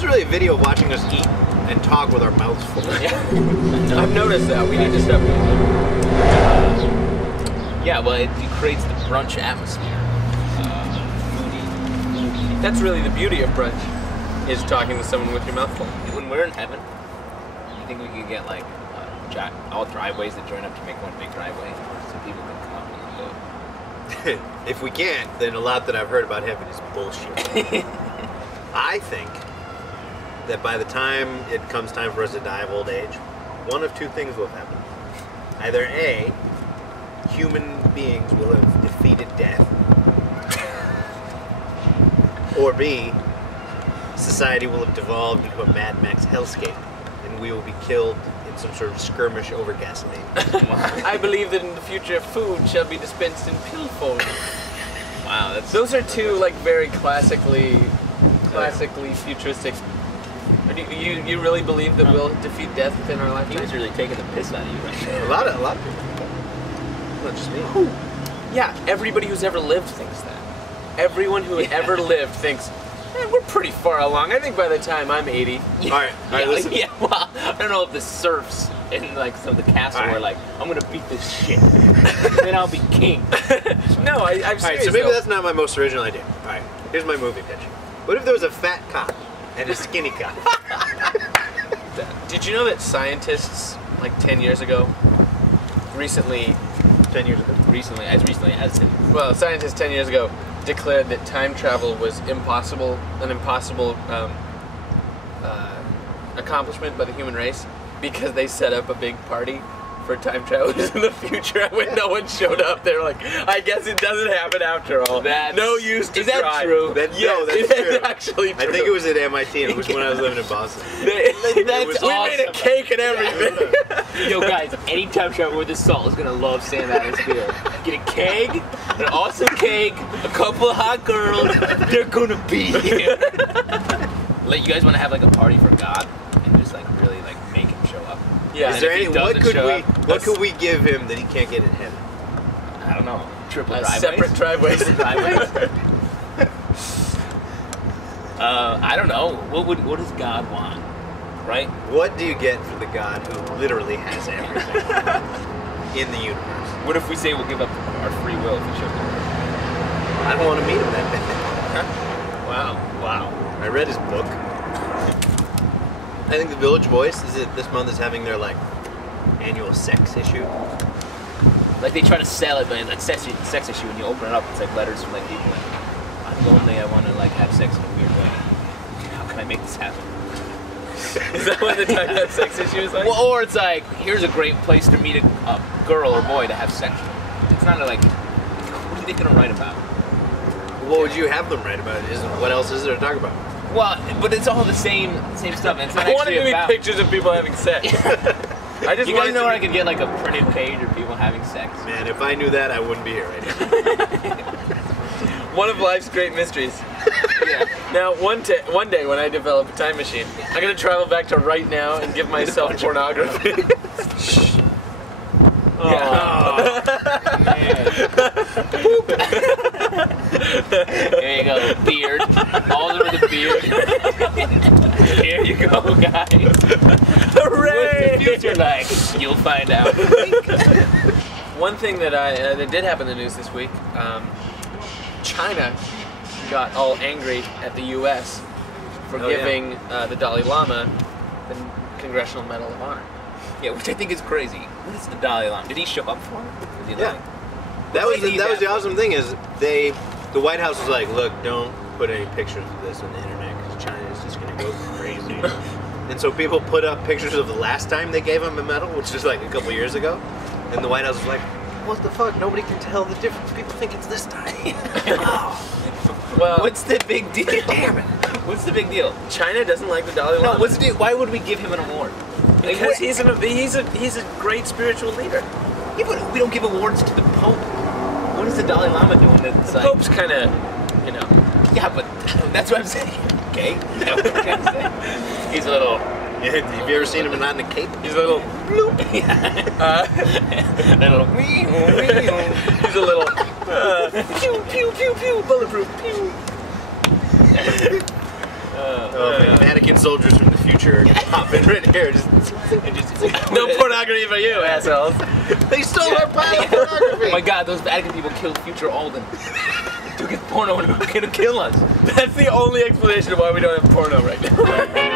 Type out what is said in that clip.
is really a video of watching us eat and talk with our mouths full. Yeah. I've noticed that. We need to stop doing that. Yeah, well, it creates the brunch atmosphere. Foodie. That's really the beauty of brunch, is talking to someone with your mouth full. When we're in heaven, you think we could get like all driveways that join up to make one big driveway, so people can come up and go? If we can't, then a lot that I've heard about heaven is bullshit. I think that by the time it comes time for us to die of old age, one of two things will happen. Either A, human beings will have defeated death, or B, society will have devolved into a Mad Max hellscape, and we will be killed in some sort of skirmish over gasoline. I believe that in the future, food shall be dispensed in pill form. Wow, Those are two like very classically futuristic. You really believe that we'll defeat death within our He lifetime? was really taking the piss out of you right there. A lot of people. Not just me. Yeah, everybody who's ever lived thinks that. Everyone who ever lived thinks, we're pretty far along. I think by the time I'm 80. All right, listen. Yeah, well, I don't know if the serfs in like some of the castle were like, I'm gonna beat this shit, then I'll be king. No, I'm All right, serious. so maybe though. that's not my most original idea. All right, here's my movie pitch. What if there was a fat cop and a skinny cop? Did you know that scientists, like 10 years ago, recently, 10 years ago. As recently as well, scientists 10 years ago declared that time travel was an impossible accomplishment by the human race because they set up a big party for time travelers in the future, and when no one showed up, they were like, I guess it doesn't happen after all. No use to Is that try. true? No, that's it true. is actually true. I think it was at MIT, and it was when I was living in Boston. That's We made a cake and everything. Yo guys, any time travel with this salt is gonna love Sam Adams-Field. Get a keg, an awesome cake, a couple of hot girls, they're gonna be here. Like, you guys wanna have like a party for God and just like really like make him show up? Yeah. Is there if he any, doesn't what could we give him that he can't get in heaven? I don't know. Triple driveways? Separate driveways. Driveways? I don't know. What does God want? Right? What do you get for the God who literally has everything in the universe? What if we say we'll give up our free will if he shows up? I don't want to meet him that bad. Wow. I read his book. I think the Village Voice this month is having their like annual sex issue. Like they try to sell it, but it's like sex issue. When you open it up, it's like letters from like people like, I'm lonely. I want to like have sex in a weird way. How can I make this happen? Is that what the time that sex issue is like? Well, or it's like, here's a great place to meet a girl or boy to have sex with. It's not like, what are they gonna write about? What would you have them write about? What else is there to talk about? Well, but it's all the same stuff. And it's not I wanted actually to about. be pictures of people having sex. I just You guys wanted know to where I could get like a printed page of people having sex? Man, if I knew that, I wouldn't be here right now. one of life's great mysteries. Yeah. Now, one day when I develop a time machine, I'm gonna travel back to right now and give myself pornography. Yeah. Oh, man. There you go, beard. All over the beard. Here you go, guys. Hooray! What's the future like? You'll find out. One thing that that did happen in the news this week, China got all angry at the U.S. for giving the Dalai Lama the Congressional Medal of Honor. Yeah, which I think is crazy. What is the Dalai Lama? Did he show up for it? Was he Yeah. like, That was They need the that. awesome thing is the White House was like, look, don't put any pictures of this on the internet because China is just going to go crazy. And so people put up pictures of the last time they gave him a medal, which was like a couple years ago. And the White House was like, what the fuck? Nobody can tell the difference. People think it's this time. Well, what's the big deal? Damn it. What's the big deal? China doesn't like the Dalai Lama. No, what's the deal? Why would we give him an award? Like, Because he's a great spiritual leader. yeah, but we don't give awards to the Pope. What is the Dalai Lama doing? That's The like, Pope's kind of, you know. yeah, but that's what I'm saying. Okay? That's what I'm saying. He's a little. Have you ever seen him not in a cape? He's a little. A little. He's a little. Pew pew pew pew bulletproof pew. Oh, man. American soldiers from the future pop in right here. No pornography for you, assholes. They stole our pornography. Oh my God, those Vatican people killed future Alden. Took his porno and were gonna kill us. That's the only explanation of why we don't have porno right now.